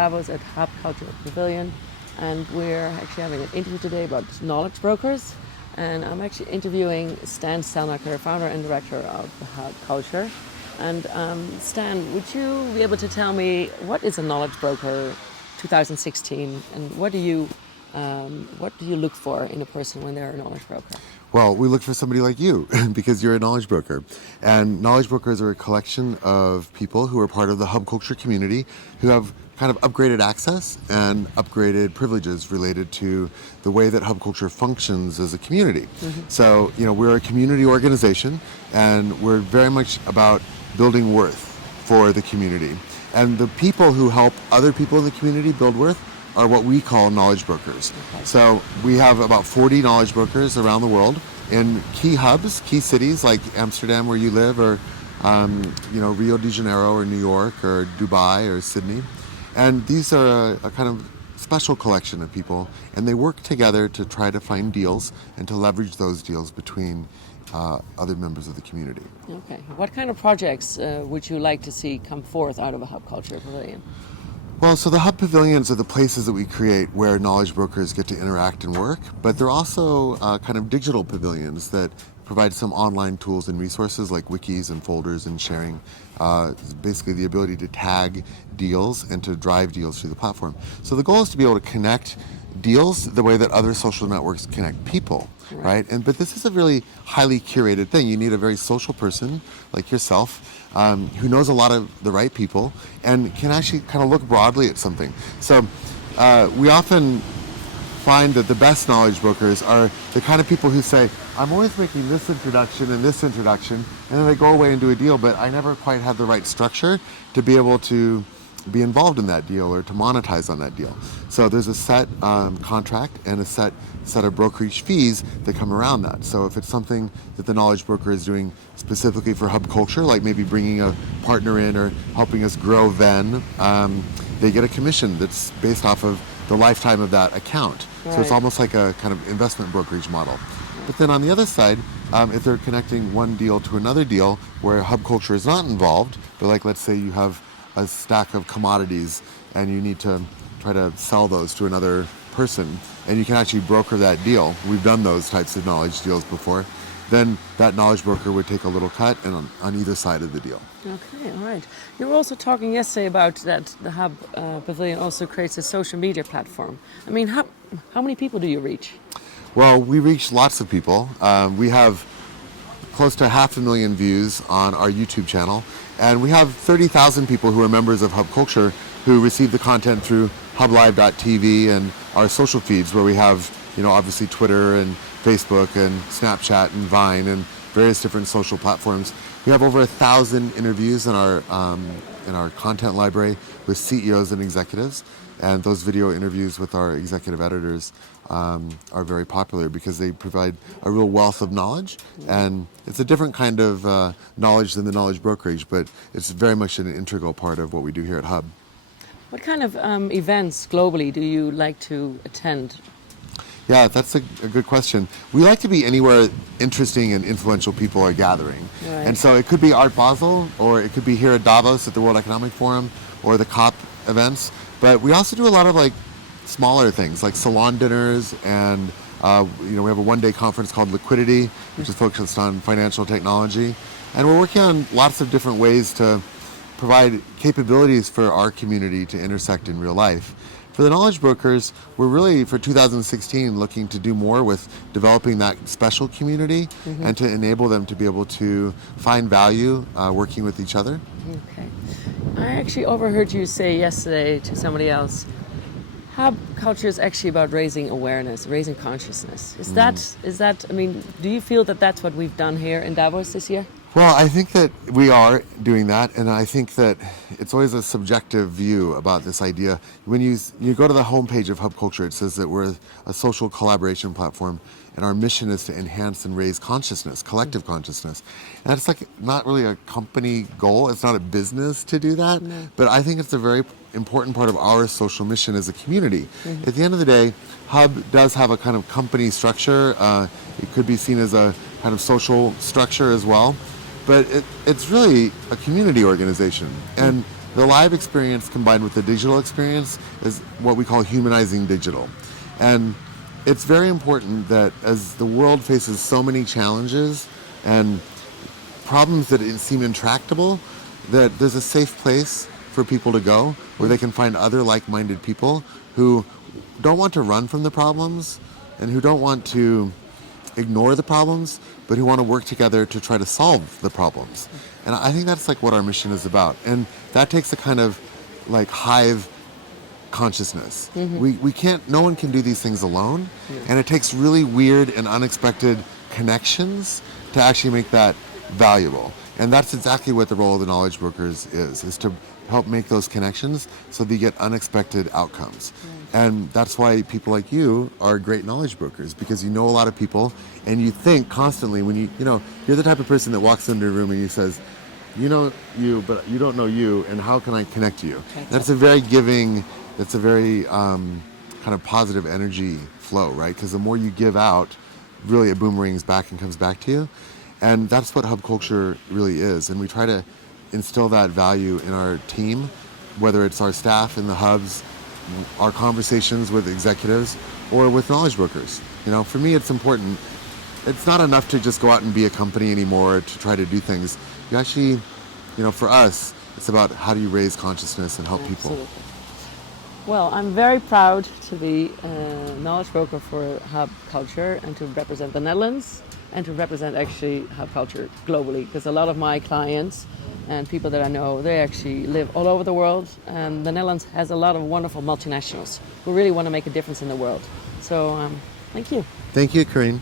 Davos at Hub Cultural Pavilion, and we're actually having an interview today about knowledge brokers. And I'm actually interviewing Stalnaker, founder and director of the Hub Culture. And Stan, would you be able to tell me what is a knowledge broker 2016, and what do you look for in a person when they're a knowledge broker? Well, we look for somebody like you because you're a knowledge broker. And knowledge brokers are a collection of people who are part of the Hub Culture community who have kind of upgraded access and upgraded privileges related to the way that Hub Culture functions as a community. Mm-hmm. So, we're a community organization, and we're very much about building worth for the community. And the people who help other people in the community build worth are what we call knowledge brokers. Okay. So we have about 40 knowledge brokers around the world in key hubs, key cities like Amsterdam, where you live, or Rio de Janeiro, or New York, or Dubai, or Sydney. And these are a kind of special collection of people, and they work together to try to find deals and to leverage those deals between other members of the community. Okay. What kind of projects would you like to see come forth out of a Hub Culture Pavilion? Well, so the Hub Pavilions are the places that we create where knowledge brokers get to interact and work, but they're also kind of digital pavilions that provide some online tools and resources like wikis and folders and sharing, basically the ability to tag deals and to drive deals through the platform. So the goal is to be able to connect deals the way that other social networks connect people, right? But this is a really highly curated thing. You need a very social person like yourself who knows a lot of the right people and can actually kind of look broadly at something. So we often find that the best knowledge brokers are the kind of people who say, I'm always making this introduction and this introduction, and then they go away and do a deal, but I never quite have the right structure to be able to be involved in that deal or to monetize on that deal. So there's a set contract and a set of brokerage fees that come around that. So if it's something that the knowledge broker is doing specifically for Hub Culture, like maybe bringing a partner in or helping us grow Venn, they get a commission that's based off of the lifetime of that account. Right. So it's almost like a kind of investment brokerage model. But then on the other side, if they're connecting one deal to another deal where Hub Culture is not involved, but like let's say you have a stack of commodities and you need to try to sell those to another person, and you can actually broker that deal. We've done those types of knowledge deals before. Then that knowledge broker would take a little cut and on either side of the deal. Okay, all right. You were also talking yesterday about that the Hub Pavilion also creates a social media platform. I mean, how many people do you reach? Well, we reach lots of people. We have close to 500,000 views on our YouTube channel, and we have 30,000 people who are members of Hub Culture who receive the content through hublive.tv and our social feeds, where we have, obviously Twitter and Facebook and Snapchat and Vine and various different social platforms. We have over 1,000 interviews in our content library with CEOs and executives, and those video interviews with our executive editors are very popular because they provide a real wealth of knowledge, and it's a different kind of knowledge than the knowledge brokerage, but it's very much an integral part of what we do here at Hub. What kind of events globally do you like to attend? Yeah, that's a good question. We like to be anywhere interesting and influential people are gathering. Right. And so it could be Art Basel, or it could be here at Davos at the World Economic Forum, or the COP events. But we also do a lot of smaller things like salon dinners, and we have a one-day conference called Liquidity, which is focused on financial technology. And we're working on lots of different ways to provide capabilities for our community to intersect in real life. For the knowledge brokers, we're really, for 2016, looking to do more with developing that special community and to enable them to be able to find value working with each other. Okay. I actually overheard you say yesterday to somebody else, Hub Culture is actually about raising awareness, raising consciousness. Is that, do you feel that that's what we've done here in Davos this year? Well, I think that we are doing that, and I think that it's always a subjective view about this idea. When you go to the homepage of Hub Culture, it says that we're a social collaboration platform, and our mission is to enhance and raise consciousness, collective consciousness. And that's not really a company goal. It's not a business to do that, but I think it's a very important part of our social mission as a community. At the end of the day, Hub does have a kind of company structure. It could be seen as a kind of social structure as well. But it's really a community organization. And The live experience combined with the digital experience is what we call humanizing digital. And it's very important that as the world faces so many challenges and problems that seem intractable, that there's a safe place for people to go where they can find other like-minded people who don't want to run from the problems and who don't want to ignore the problems, but who want to work together to try to solve the problems. And I think that's like what our mission is about. And that takes a kind of like hive consciousness. We can't, no one can do these things alone. And it takes really weird and unexpected connections to actually make that valuable. And that's exactly what the role of the knowledge brokers is to help make those connections so that you get unexpected outcomes. And that's why people like you are great knowledge brokers, because you know a lot of people and you think constantly when you're the type of person that walks into a room and you says, you know you, but you don't know you, and how can I connect you? That's a very giving, that's a very kind of positive energy flow, right? Because the more you give out, really it boomerangs back and comes back to you. And that's what hub culture really is. And we try to instill that value in our team, whether it's our staff in the hubs, our conversations with executives, or with knowledge brokers. For me, it's important. It's not enough to just go out and be a company anymore to try to do things. You actually, for us, it's about how do you raise consciousness and help people. Well, I'm very proud to be a knowledge broker for hub culture and to represent the Netherlands and to represent actually hub culture globally, because a lot of my clients and people that I know, they actually live all over the world, and the Netherlands has a lot of wonderful multinationals who really want to make a difference in the world. So thank you. Thank you, Carine.